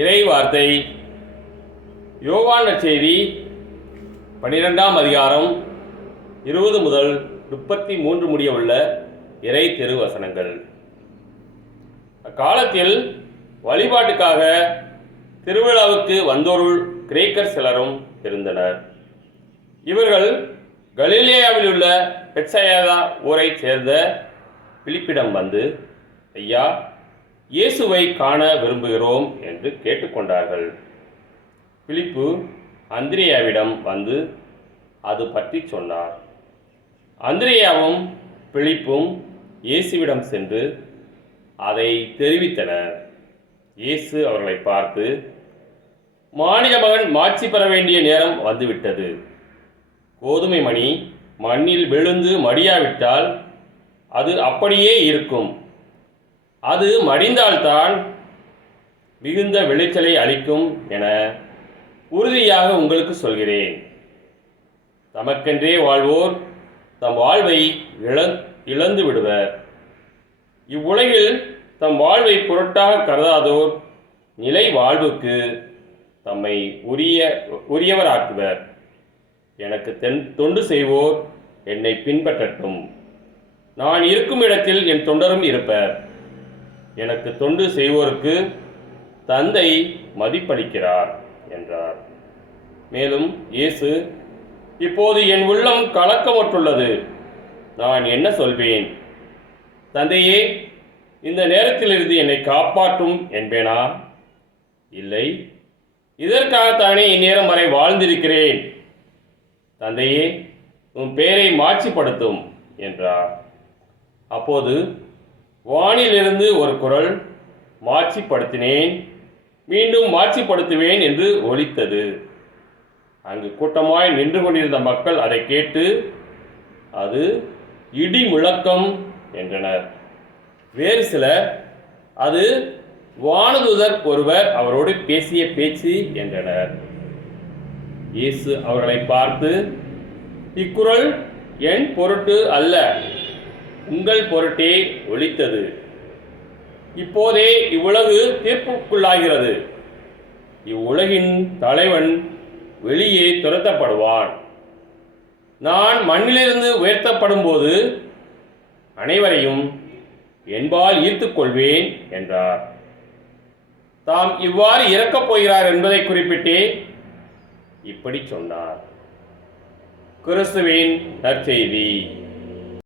இறை வார்த்தை யோவான் நற்செய்தி 12ஆம் அதிகாரம் 20 முதல் 33 முடிய உள்ள இறை திருவசனங்கள். அக்காலத்தில் வழிபாட்டுக்காக திருவிழாவுக்கு வந்தோருள் கிரேக்கர் சிலரும் இருந்தனர். இவர்கள் கலிலேயாவில் உள்ள பெத்சைதா ஊரைச் சேர்ந்த பிலிப்பிடம் வந்து, ஐயா, இயேசுவை காண விரும்புகிறோம் என்று கேட்டுக்கொண்டார்கள். பிலிப்பு அந்திரேயாவிடம் வந்து அது பற்றி சொன்னார். அந்திரேயாவும் பிலிப்பும் இயேசுவிடம் சென்று அதை தெரிவித்தனர். இயேசு அவர்களை பார்த்து, மானிட மகன் மாட்சி பெற வேண்டிய நேரம் வந்துவிட்டது. கோதுமை மணி மண்ணில் விழுந்து மடியாவிட்டால் அது அப்படியே இருக்கும். அது மடிந்தால்தான் மிகுந்த விளைச்சலை அளிக்கும் என உறுதியாக உங்களுக்கு சொல்கிறேன். தமக்கென்றே வாழ்வோர் தம் வாழ்வை இழந்து விடுவர். இவ்வுலகில் தம் வாழ்வை பொருட்டாக கருதாதோர் நிலை வாழ்வுக்கு தம்மை உரியவராக்குவர். எனக்கு தொண்டு செய்வோர் என்னை பின்பற்றட்டும். நான் இருக்கும் இடத்தில் என் தொண்டரும் இருப்பர். எனக்கு தொண்டு செய்வோருக்கு தந்தை மதிப்பளிக்கிறார் என்றார். மேலும் இயேசு, இப்போது என் உள்ளம் கலக்கமற்றுள்ளது. நான் என்ன சொல்வேன்? தந்தையே, இந்த நேரத்திலிருந்து என்னை காப்பாற்றும் என்பேனா? இல்லை, இதற்காகத்தானே இந்நேரம் வரை வாழ்ந்திருக்கிறேன். தந்தையே, உன் பெயரை மாட்சிப்படுத்தும் என்றார். அப்போது வானிலிருந்து ஒரு குரல், மாட்சிப்படுத்தினேன், மீண்டும் மாட்சிப்படுத்துவேன் என்று ஒலித்தது. அங்கு கூட்டமாய் நின்று கொண்டிருந்த மக்கள் அதை கேட்டு, அது இடி முழக்கம் என்றனர். வேறு சிலர், அது வானதூதர் ஒருவர் அவரோடு பேசிய பேச்சு என்றனர். இயேசு அவர்களை பார்த்து, இக்குரல் என் பொருட்டு அல்ல, உங்கள் பொருட்டே ஒலித்தது. இப்போதே இவ்வுலகு தீர்ப்புக்குள்ளாகிறது. இவ்வுலகின் தலைவன் வெளியே துரத்தப்படுவான். நான் மண்ணிலிருந்து உயர்த்தப்படும் போது அனைவரையும் என்பால் ஈர்த்துக் கொள்வேன் என்றார். தாம் இவ்வாறு இறக்கப் போகிறார் என்பதை குறிப்பிட்டே இப்படி சொன்னார். கிறிஸ்துவின் நற்செய்தி.